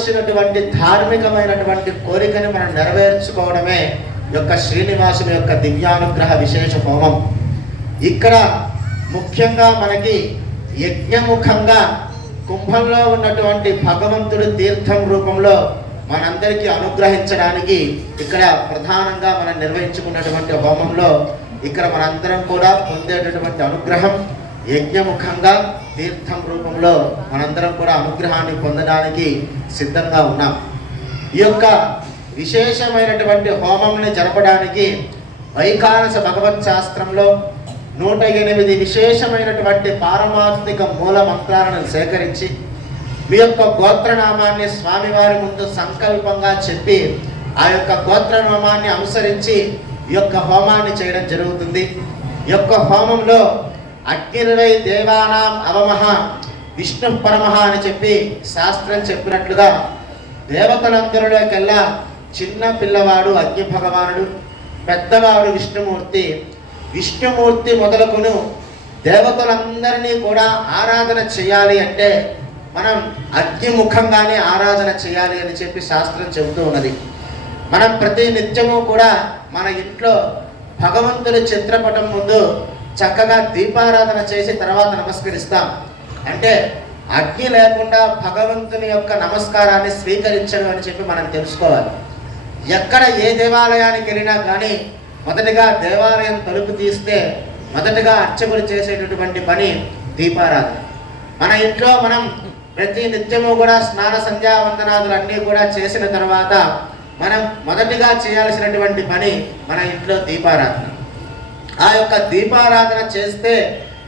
కావలసినటువంటి ధార్మికమైనటువంటి కోరికని మనం నెరవేర్చుకోవడమే యొక్క శ్రీనివాసుని యొక్క దివ్యానుగ్రహ విశేష హోమం. ఇక్కడ ముఖ్యంగా మనకి యజ్ఞముఖంగా కుంభంలో ఉన్నటువంటి భగవంతుడి తీర్థం రూపంలో మనందరికీ అనుగ్రహించడానికి ఇక్కడ ప్రధానంగా మనం నిర్వహించుకున్నటువంటి హోమంలో ఇక్కడ మనందరం కూడా పొందేటటువంటి అనుగ్రహం యజ్ఞముఖంగా తీర్థం రూపంలో మనందరం కూడా అనుగ్రహాన్ని పొందడానికి సిద్ధంగా ఉన్నాం. ఈ యొక్క విశేషమైనటువంటి హోమంని జరపడానికి వైకానస భగవత్ శాస్త్రంలో నూట ఎనిమిది విశేషమైనటువంటి పారమాత్మిక మూల మంత్రాలను సేకరించి మీ యొక్క గోత్రనామాన్ని స్వామివారి ముందు సంకల్పంగా చెప్పి ఆ యొక్క గోత్రనామాన్ని అనుసరించి ఈ యొక్క హోమాన్ని చేయడం జరుగుతుంది. ఈ యొక్క హోమంలో అగ్నిరవై దేవానాం అవమహ విష్ణు పరమహ అని చెప్పి శాస్త్రం చెప్పినట్లుగా దేవతలందరిలోకెల్లా చిన్న పిల్లవాడు అగ్ని భగవానుడు పెద్దవాడు విష్ణుమూర్తి. విష్ణుమూర్తి మొదలుకును దేవతలందరినీ కూడా ఆరాధన చేయాలి అంటే మనం అగ్నిముఖంగానే ఆరాధన చేయాలి అని చెప్పి శాస్త్రం చెబుతూ ఉన్నది. మనం ప్రతి నిత్యము కూడా మన ఇంట్లో భగవంతుని చిత్రపటం ముందు చక్కగా దీపారాధన చేసి తర్వాత నమస్కరిస్తాం. అంటే అగ్ని లేకుండా భగవంతుని యొక్క నమస్కారాన్ని స్వీకరించడం అని చెప్పి మనం తెలుసుకోవాలి. ఎక్కడ ఏ దేవాలయానికి వెళ్ళినా కానీ మొదటిగా దేవాలయం తలుపు తీస్తే మొదటగా అర్చకులు చేసేటటువంటి పని దీపారాధన. మన ఇంట్లో మనం ప్రతి నిత్యము కూడా స్నాన సంధ్యావందనాదులు అన్నీ కూడా చేసిన తర్వాత మనం మొదటిగా చేయాల్సినటువంటి పని మన ఇంట్లో దీపారాధన. ఆ యొక్క దీపారాధన చేస్తే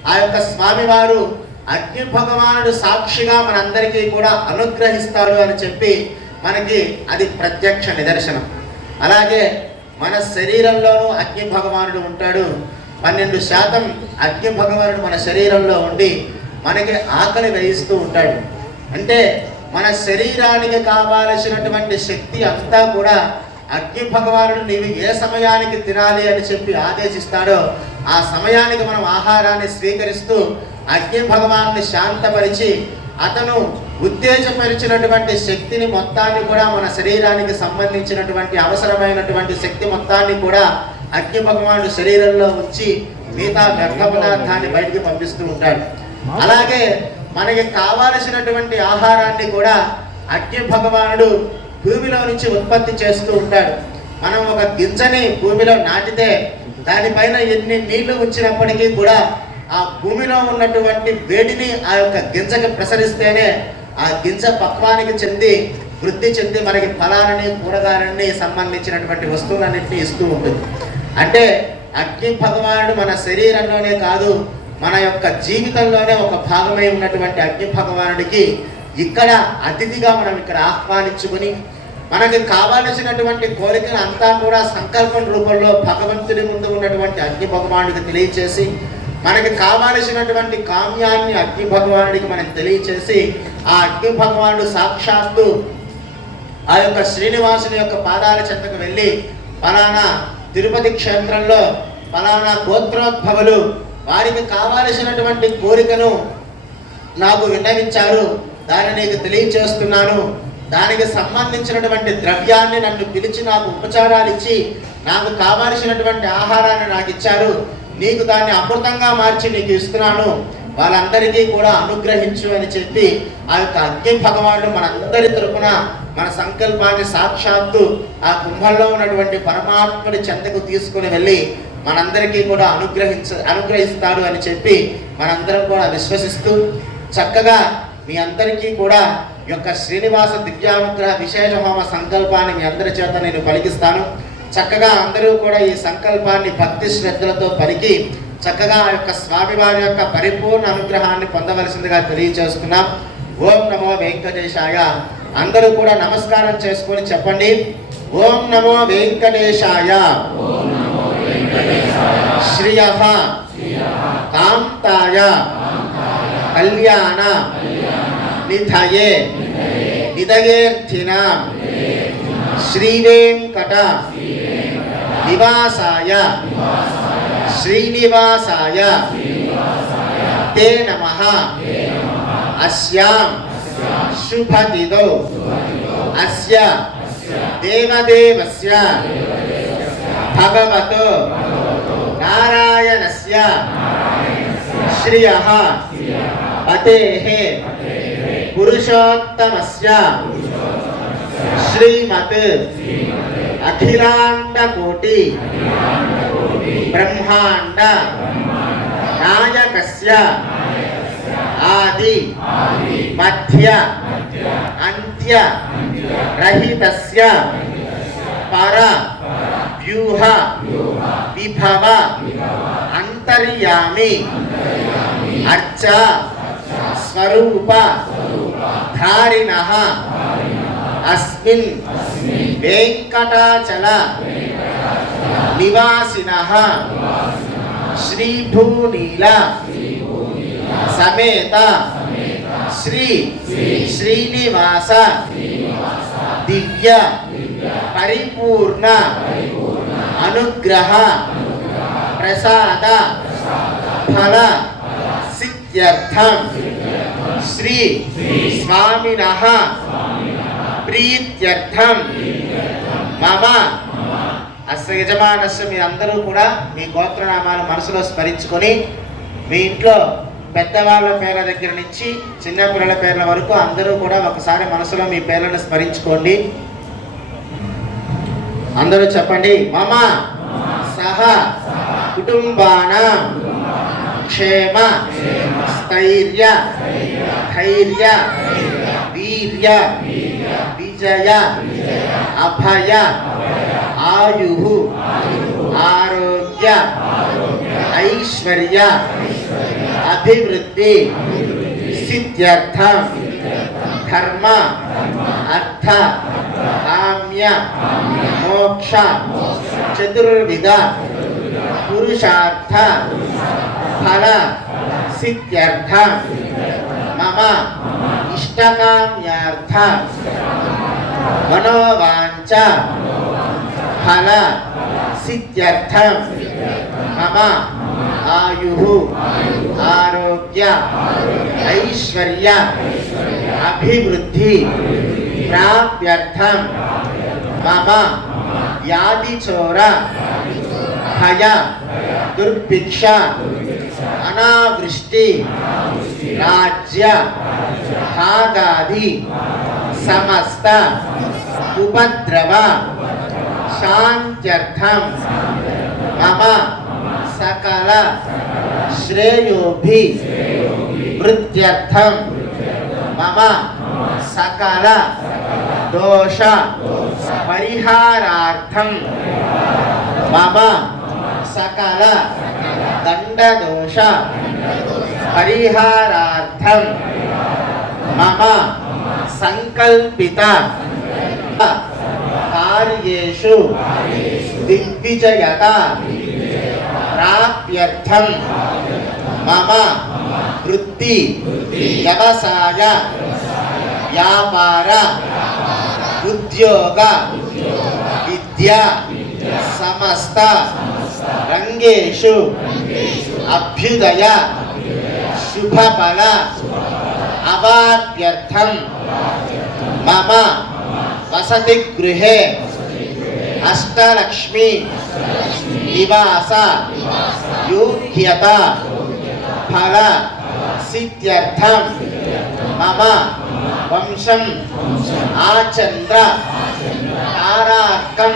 ఆ యొక్క స్వామివారు అగ్ని భగవానుడు సాక్షిగా మనందరికీ కూడా అనుగ్రహిస్తాడు అని చెప్పి మనకి అది ప్రత్యక్ష నిదర్శనం. అలాగే మన శరీరంలోనూ అగ్ని భగవానుడు ఉంటాడు. పన్నెండు శాతం అగ్ని భగవానుడు మన శరీరంలో ఉండి మనకి ఆకలి వేయిస్తూ ఉంటాడు. అంటే మన శరీరానికి కావాల్సినటువంటి శక్తి అంతా కూడా అగ్ని భగవానుడు నీవు ఏ సమయానికి తినాలి అని చెప్పి ఆదేశిస్తాడో ఆ సమయానికి మనం ఆహారాన్ని స్వీకరిస్తూ అగ్ని భగవాన్ని శాంతపరిచి అతను ఉత్తేజపరిచినటువంటి శక్తిని మొత్తాన్ని కూడా మన శరీరానికి సంబంధించినటువంటి అవసరమైనటువంటి శక్తి మొత్తాన్ని కూడా అగ్ని భగవానుడు శరీరంలో ఉంచి మిగతా వ్యర్థ పదార్థాన్ని బయటికి పంపిస్తూ ఉంటాడు. అలాగే మనకి కావలసినటువంటి ఆహారాన్ని కూడా అగ్ని భగవానుడు భూమిలో నుంచి ఉత్పత్తి చేస్తూ ఉంటాడు. మనం ఒక గింజని భూమిలో నాటితే దానిపైన ఎన్ని నీళ్ళు ఉంచినప్పటికీ కూడా ఆ భూమిలో ఉన్నటువంటి వేడిని ఆ యొక్క గింజకి ప్రసరిస్తేనే ఆ గింజ పక్వానికి చెంది వృద్ధి చెంది మనకి ఫలాలని కూరగాయలని సంబంధించినటువంటి వస్తువులన్నింటినీ ఇస్తూ ఉంటుంది. అంటే అగ్ని భగవానుడు మన శరీరంలోనే కాదు మన యొక్క జీవితంలోనే ఒక భాగమై ఉన్నటువంటి అగ్ని భగవానుడికి ఇక్కడ అతిథిగా మనం ఇక్కడ ఆహ్వానించుకొని మనకి కావాల్సినటువంటి కోరికలు అంతా కూడా సంకల్పం రూపంలో భగవంతుడి ముందు ఉన్నటువంటి అగ్ని భగవానుడికి తెలియచేసి మనకి కావాల్సినటువంటి కామ్యాన్ని అగ్ని భగవానుడికి మనం తెలియచేసి ఆ అగ్ని భగవానుడు సాక్షాత్తు ఆ యొక్క శ్రీనివాసుని యొక్క పాదాల చెంతకు వెళ్ళి ఫలానా తిరుపతి క్షేత్రంలో ఫలానా గోత్రోద్భవులు వారికి కావలసినటువంటి కోరికను నాకు విన్నవించారు. దాన్ని నీకు తెలియచేస్తున్నాను. దానికి సంబంధించినటువంటి ద్రవ్యాన్ని నన్ను పిలిచి నాకు ఉపచారాలు ఇచ్చి నాకు కావలసినటువంటి ఆహారాన్ని నాకు ఇచ్చారు. నీకు దాన్ని అమృతంగా మార్చి నీకు ఇస్తున్నాను. వాళ్ళందరికీ కూడా అనుగ్రహించు అని చెప్పి ఆ యొక్క అగ్ని భగవానుడు మనందరి తరపున మన సంకల్పాన్ని సాక్షాత్తు ఆ కుంభంలో ఉన్నటువంటి పరమాత్ముడి చెంతకు తీసుకుని వెళ్ళి మనందరికీ కూడా అనుగ్రహించ అనుగ్రహిస్తాడు అని చెప్పి మనందరం కూడా విశ్వసిస్తూ చక్కగా మీ అందరికీ కూడా ఈ యొక్క శ్రీనివాస దివ్యానుగ్రహ విశేష హోమ సంకల్పాన్ని మీ అందరి చేత నేను పలికిస్తాను. చక్కగా అందరూ కూడా ఈ సంకల్పాన్ని భక్తి శ్రద్ధలతో పలికి చక్కగా ఆ యొక్క స్వామివారి యొక్క పరిపూర్ణ అనుగ్రహాన్ని పొందవలసిందిగా తెలియజేస్తున్నాం ఓం నమో వెంకటేశాయ. అందరూ కూడా నమస్కారం చేసుకొని చెప్పండి. ఓం నమో వెంకటేశాయ. శ్రియ కాంతాయ. కళ్యాణ. నిధయే నిదయేర్థిన శ్రీవేంకట నివాసాయ శ్రీనివాసాయ తే నమ అస్యాం శుభతిథౌ అస్య దేవదేవస్య భగవతో నారాయణస్య శ్రియః పతేః పురుషోత్తమస్య. శ్రీమత్ అఖిలాండకోటి. బ్రహ్మాండ. నాయకస్య. ఆది. మధ్య. అంత్య. రహితస్య. పర. వ్యూహ. విభవ. అంతర్యామి. అర్చ. స్వరూప. ధారిణ అస్మిన్ వెంకటాచల నివాసిన శ్రీభూనీల సమేత శ్రీ శ్రీనివాస దివ్య పరిపూర్ణ అనుగ్రహ ప్రసాద ఫల సిద్ధ్యర్థం శ్రీ స్వామిన ప్రీత్యర్థం. మమ. అస్య యజమానస్య మీ అందరూ కూడా మీ గోత్రనామాలు మనసులో స్మరించుకొని మీ ఇంట్లో పెద్దవాళ్ళ పేర్ల దగ్గర నుంచి చిన్నపిల్లల పేర్ల వరకు అందరూ కూడా ఒకసారి మనసులో మీ పేర్లను స్మరించుకోండి. అందరూ చెప్పండి మమ. సహ. కుటుంబాన. క్షేమ. స్థైర్య. ధైర్య వీర్య విజయ అభయ ఆయు ఆరోగ్య ఐశ్వర్య అభివృద్ధి సిద్ధ్యర్థ ధర్మ అర్థ కామ్య మోక్ష చతుర్విధ పురుషార్థ ఫల సిద్ధ్యర్థ మమ ఇష్టకామ్యార్థ మనోవాంఛ ఫల సిద్ధ్యర్థ మమ ఆయు ఆరోగ్య ఐశ్వర్య అభివృద్ధి ప్రాప్యర్థం మమ వ్యాధిచోర భయ దుర్భిక్ష अनावृष्टि, राज्य समस्त, उपद्रव ಉಪದ್ರವ मम सकल श्रेयो श्रेयोभि मम सकल, दोष परिहारार्थम मम सकल దండదోష. పరిహారార్థం. మమ. సంకల్పిత. కార్యేషు. దిగ్విజయత. ప్రాప్యర్థం. మమ. వృత్తి. వ్యవసాయ. వ్యాపార. ఉద్యోగ. విద్య. సమస్త. రంగేషు. అభ్యుదయ శుభఫల అవాప్యర్థం మమ వసతి గృహే అష్టలక్ష్మి నివాస యోగ్యత ఫల సిద్ధ్యర్థం మమ వంశం ఆచంద్ర తారాకం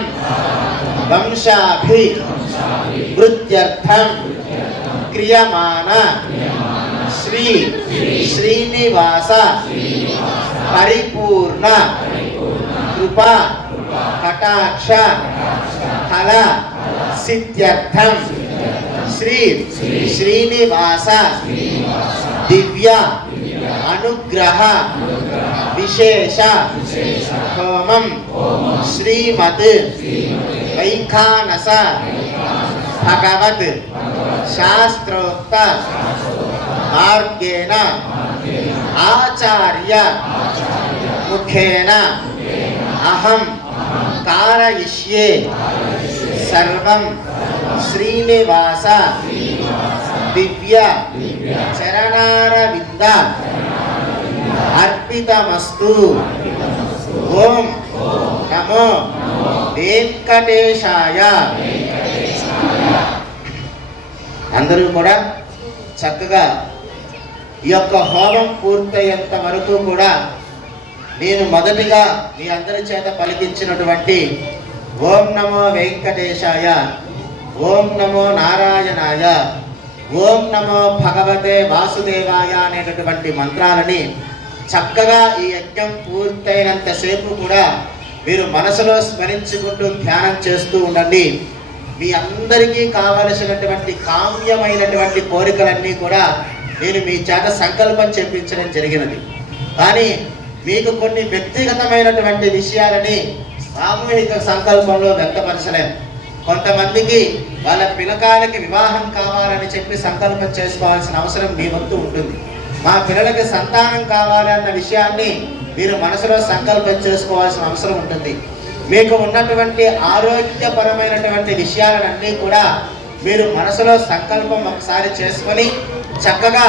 వంశాభి వృత్యర్థం క్రియమాణ శ్రీ శ్రీనివాస పరిపూర్ణ కృప కటాక్ష ఫల సిద్ధ్యర్థం శ్రీ శ్రీనివాస దివ్య అనుగ్రహ విశేష హోమం శ్రీమత్ వైఖానస భగవత్ शास्त्रोक्त। मार्गेण। आचार्य। मुखेन। अहम कारयिष्ये। सर्वं। श्रीनिवास। दिव्य। चरणारविन्द। अर्पितमस्तु। ओम नमो वेङ्कटेशाय। అందరూ కూడా చక్కగా ఈ యొక్క హోమం పూర్తయ్యేంత వరకు కూడా నేను మొదటిగా మీ అందరి చేత పలికించినటువంటి ఓం నమో వెంకటేశాయ ఓం నమో నారాయణాయ ఓం నమో భగవతే వాసుదేవాయ అనేటటువంటి మంత్రాలని చక్కగా ఈ యజ్ఞం పూర్తయినంతసేపు కూడా మీరు మనసులో స్మరించుకుంటూ ధ్యానం చేస్తూ ఉండండి. మీ అందరికీ కావలసినటువంటి కామ్యమైనటువంటి కోరికలన్నీ కూడా నేను మీ చేత సంకల్పం చెప్పించడం జరిగినది. కానీ మీకు కొన్ని వ్యక్తిగతమైనటువంటి విషయాలని సామూహిక సంకల్పంలో వ్యక్తపరచలేము కొంతమందికి వాళ్ళ పిలకాలకి వివాహం కావాలని చెప్పి సంకల్పం చేసుకోవాల్సిన అవసరం మీ వంతు ఉంటుంది. మా పిల్లలకి సంతానం కావాలి అన్న విషయాన్ని మీరు మనసులో సంకల్పం చేసుకోవాల్సిన అవసరం ఉంటుంది. మీకు ఉన్నటువంటి ఆరోగ్యపరమైనటువంటి విషయాలన్నీ కూడా మీరు మనసులో సంకల్పం ఒకసారి చేసుకొని చక్కగా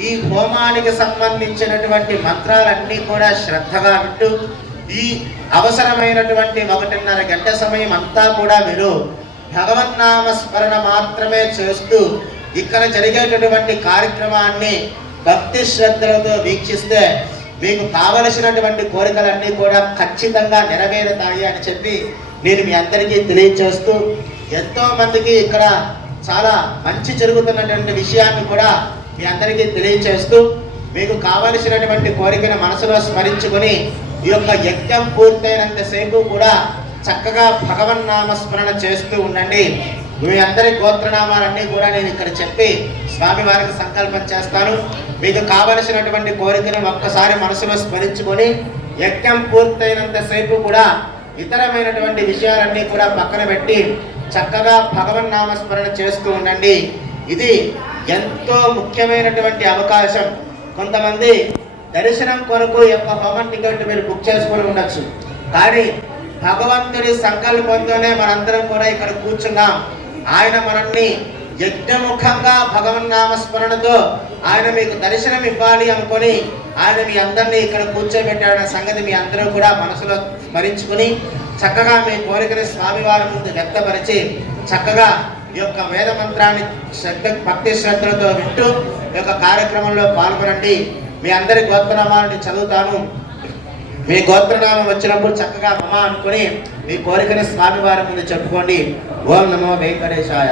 ఈ హోమానికి సంబంధించినటువంటి మంత్రాలన్నీ కూడా శ్రద్ధగా వింటూ ఈ అవసరమైనటువంటి ఒకటిన్నర గంట సమయం అంతా కూడా మీరు భగవన్నామ స్మరణ మాత్రమే చేస్తూ ఇక్కడ జరిగేటటువంటి కార్యక్రమాన్ని భక్తి శ్రద్ధలతో వీక్షిస్తే మీకు కావలసినటువంటి కోరికలన్నీ కూడా ఖచ్చితంగా నెరవేరుతాయి అని చెప్పి నేను మీ అందరికీ తెలియచేస్తూ ఎంతో మందికి ఇక్కడ చాలా మంచి జరుగుతున్నటువంటి విషయాన్ని కూడా మీ అందరికీ తెలియచేస్తూ మీకు కావలసినటువంటి కోరికను మనసులో స్మరించుకొని ఈ యొక్క యజ్ఞం పూర్తయినంతసేపు కూడా చక్కగా భగవన్నామ స్మరణ చేస్తూ ఉండండి. మీ అందరి గోత్రనామాలన్నీ కూడా నేను ఇక్కడ చెప్పి స్వామి వారికి సంకల్పం చేస్తాను. మీకు కావలసినటువంటి కోరికను ఒక్కసారి మనసులో స్మరించుకొని యజ్ఞం పూర్తయినంతసేపు కూడా ఇతరమైనటువంటి విషయాలన్నీ కూడా పక్కన పెట్టి చక్కగా భగవన్ నామస్మరణ చేస్తూ ఉండండి. ఇది ఎంతో ముఖ్యమైనటువంటి అవకాశం. కొంతమంది దర్శనం కొరకు యొక్క హోమం టికెట్ మీరు బుక్ చేసుకొని ఉండొచ్చు. కానీ భగవంతుడి సంకల్పంతోనే మనందరం కూడా ఇక్కడ కూర్చున్నాం. ఆయన మనల్ని యజ్ఞముఖంగా భగవన్నామ స్మరణతో ఆయన మీకు దర్శనం ఇవ్వాలి అనుకొని ఆయన మీ అందరినీ ఇక్కడ కూర్చోబెట్టాడన్న సంగతి మీ అందరూ కూడా మనసులో స్మరించుకుని చక్కగా మీ కోరికని స్వామివారి ముందు వ్యక్తపరిచి చక్కగా ఈ యొక్క వేద మంత్రాన్ని శ్రద్ధ భక్తి శ్రద్ధలతో వింటూ ఈ యొక్క కార్యక్రమంలో పాల్గొనండి. మీ అందరి గోత్రనామాలని చదువుతాను. మీ గోత్రనామం వచ్చినప్పుడు చక్కగా మమ అనుకుని మీ కోరికని స్వామివారి ముందు చెప్పుకోండి. ఓం నమో వెంకటేశాయ.